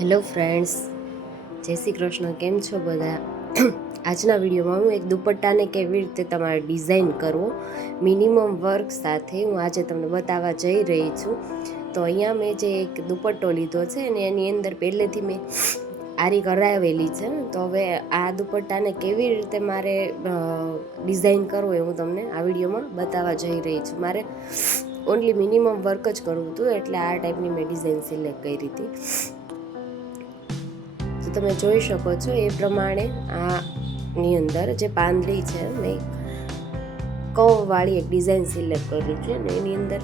Hello friends, જય શ્રી કૃષ્ણ. કેમ છો બધા? આજના વિડીયોમાં હું એક દુપટ્ટાને કેવી રીતે તમારે ડિઝાઇન કરવો મિનિમમ વર્ક સાથે હું આજે તમને બતાવવા જઈ રહી છું. તો અહીંયા મેં જે એક દુપટ્ટો લીધો છે અને એની અંદર પહેલેથી મેં આરી કરાવેલી છે. તો હવે આ દુપટ્ટાને કેવી રીતે મારે ડિઝાઇન કરવો એ હું તમને આ વિડીયોમાં બતાવવા જઈ રહી છું. મારે ઓનલી મિનિમમ વર્ક જ કરવું હતું, એટલે આ ટાઈપની મેં ડિઝાઇન સિલેક્ટ કરી હતી. તો તમે જોઈ શકો છો એ પ્રમાણે આની અંદર જે પાંદડી છે મેં કર્વવાળી એક ડિઝાઇન સિલેક્ટ કરી છે અને એની અંદર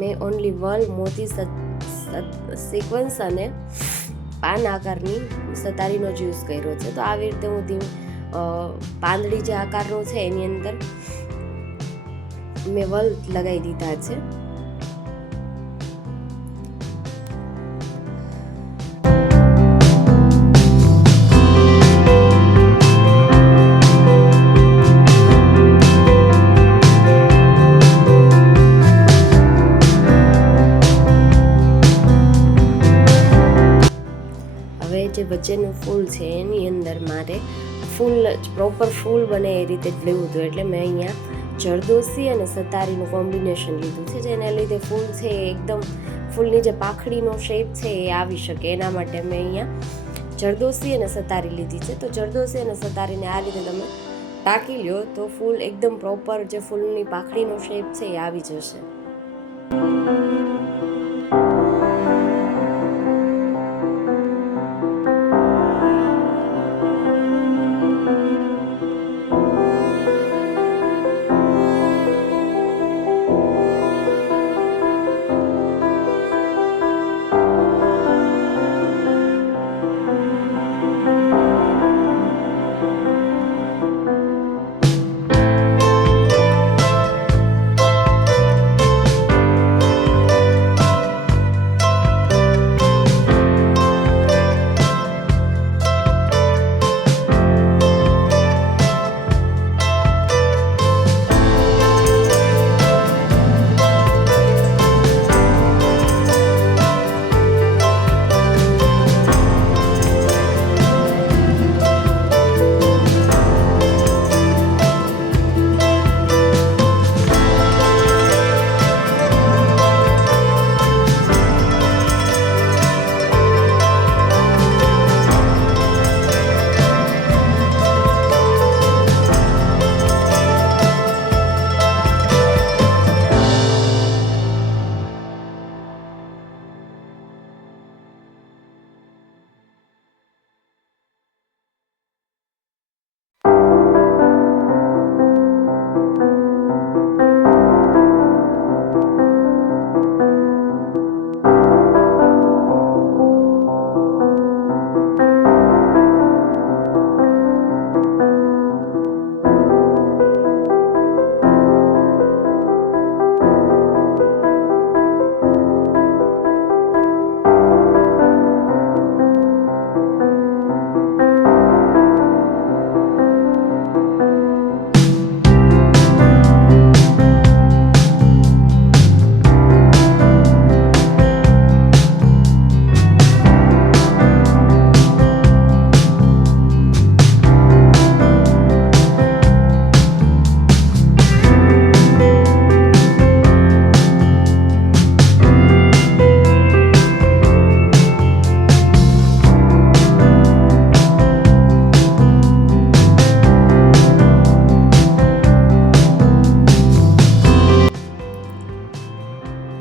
મેં ઓનલી વલ, મોતી, સિક્વન્સ અને પાન આકારની સતારીનો જ યુઝ કર્યો છે. તો આવી રીતે હું પાંદડી જે આકારનો છે એની અંદર મેં વલ લગાવી દીધા છે. હવે જે વચ્ચેનું ફૂલ છે એની અંદર મારે ફૂલ પ્રોપર ફૂલ બને એ રીતે જ લેવું હતું, એટલે મેં અહીંયા જરદોશી અને સતારીનું કોમ્બિનેશન લીધું છે, જેના લીધે ફૂલ છે એ એકદમ ફૂલની જે પાંખડીનો શેપ છે એ આવી શકે. એના માટે મેં અહીંયા જરદોશી અને સતારી લીધી છે. તો જરદોશી અને સતારીને આ રીતે તમે ટાંકી લ્યો તો ફૂલ એકદમ પ્રોપર જે ફૂલની પાંખડીનો શેપ છે એ આવી જશે.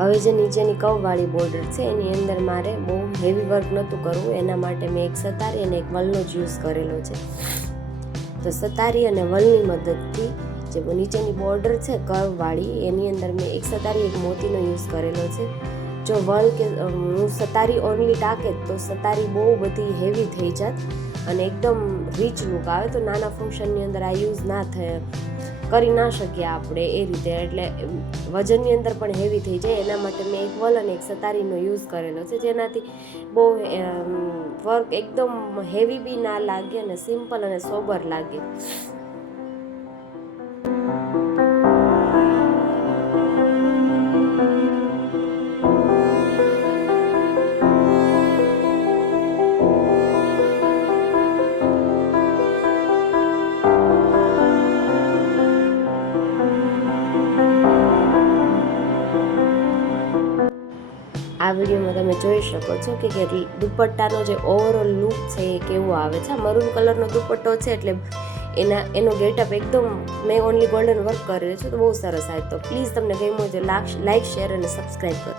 હવે જે નીચેની કર્વવાળી બોર્ડર છે એની અંદર મારે બહુ હેવી વર્ક નહોતું કરવું, એના માટે મેં એક સતારી અને એક વલનો જ યુઝ કરેલો છે. તો સતારી અને વલની મદદથી જે નીચેની બોર્ડર છે કર્વવાળી એની અંદર મેં એક સતારી એક મોતીનો યુઝ કરેલો છે. જો વલ કે હું સતારી ઓનલી ટાંકે તો સતારી બહુ બધી હેવી થઈ જાત અને એકદમ રીચ લુક આવે, તો નાના ફંક્શનની અંદર આ યુઝ કરી ના શકીએ આપણે એ રીતે, એટલે વજનની અંદર પણ હેવી થઈ જાય. એના માટે મેં એક વલ અને એક સતારીનો યુઝ કરેલો છે, જેનાથી બહુ વર્ક એકદમ હેવી બી ના લાગે અને સિમ્પલ અને સોબર લાગે. વિડીયોમાં તમે જોઈ શકો છો કે દુપટ્ટાનો જે ઓવરઓલ લુક છે એ કેવો આવે છે. મરૂન કલરનો દુપટ્ટો છે એટલે એનો ગેટઅપ એકદમ મેં ઓનલી ગોલ્ડન વર્ક કરેલું છે તો બહુ સરસ આવે. તો પ્લીઝ તમને ગમ્યું હોય તો લાઈક, શેર અને સબસ્ક્રાઈબ કરો.